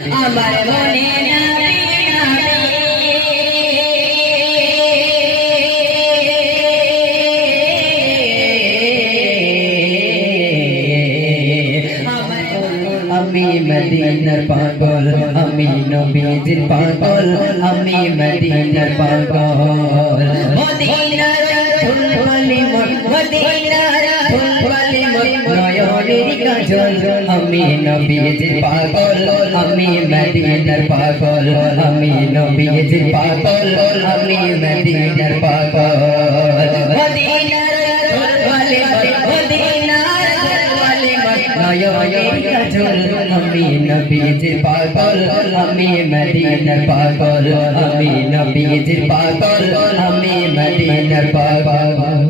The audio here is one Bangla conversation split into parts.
আমার মনে আমি মদিনার পাগল আমি নবীজির পাগল আমি মদিনার পাগল। মদিনার ফুলফলি মদিনার ফুলফলি নয়নের কাজল আমি নবীজির পাগল আমি মদিনার পাগল আমি নবীজির পাগল আমি মদিনার পাগল মদিনার ফুলফলি মদিনার ফুলফলি নয়নের কাজল আমি নবীজির পাগল আমি মদিনার পাগল আমি নবীজির পাগল আমি মদিনার পাগল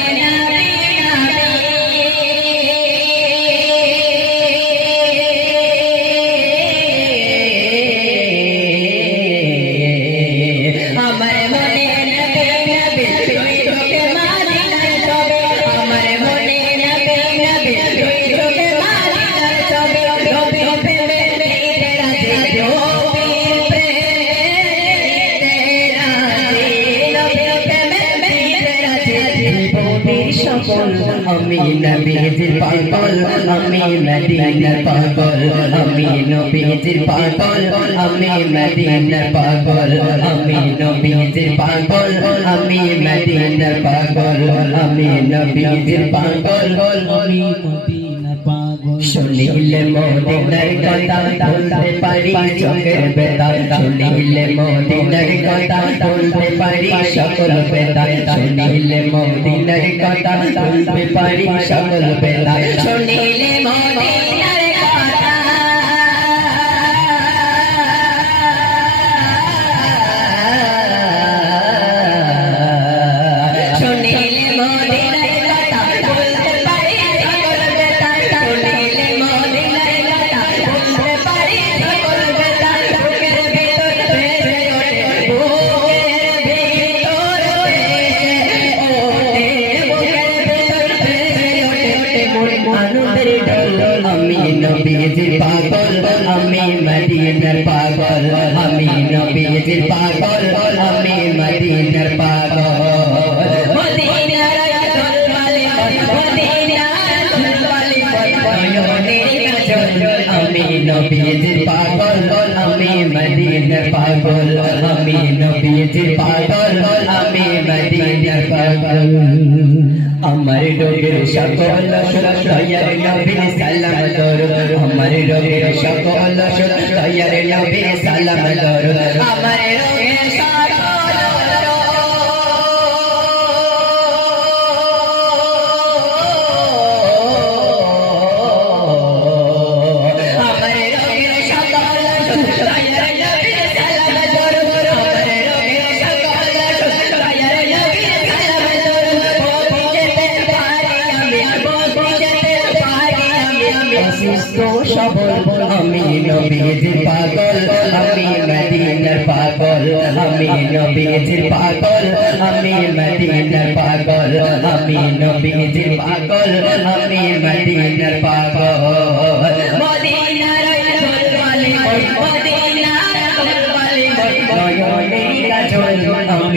সকল আমি নবীজির পাগল আমি মদিনার পাগল আমি নবীজির পাগল আমি মদিনার পাগল আমি নবীজির পাগল আমি মদিনার পাগল আমি নবীজির পাগল আমি শুনিলে মদিনার কথা, বলতে পারি চোখের বেতা শুনিলে মদিনার কথা, বলতে পারি সকল বেতা শুনিলে মদিনার কথা, বলতে পারি সকল বেতা শুনিলে মদিনার ওঠে আনন্দের ঢল আমি নবীজির পাগল আমি মদিনার পাগল আমি নবীজির পাগল আমি মদিনার পাগল মদিনার চলবালে মদিনার চলবালে নয়নের কাজল আমি নবীজির পাগল আমি মদিনার আমার রোগের সকল তৈয়ার নবী সালাম দরুদ আমার রোগের সকল তৈয়ার নবী সালাম দর সবল আমি নবীজির পাগল, আমি মদিনার পাগল, আমি নবীজির পাগল, আমি মদিনার পাগল, আমি নবীজির পাগল, আমি মদিনার পাগল। মদিনার চলবালে মদিনার আমি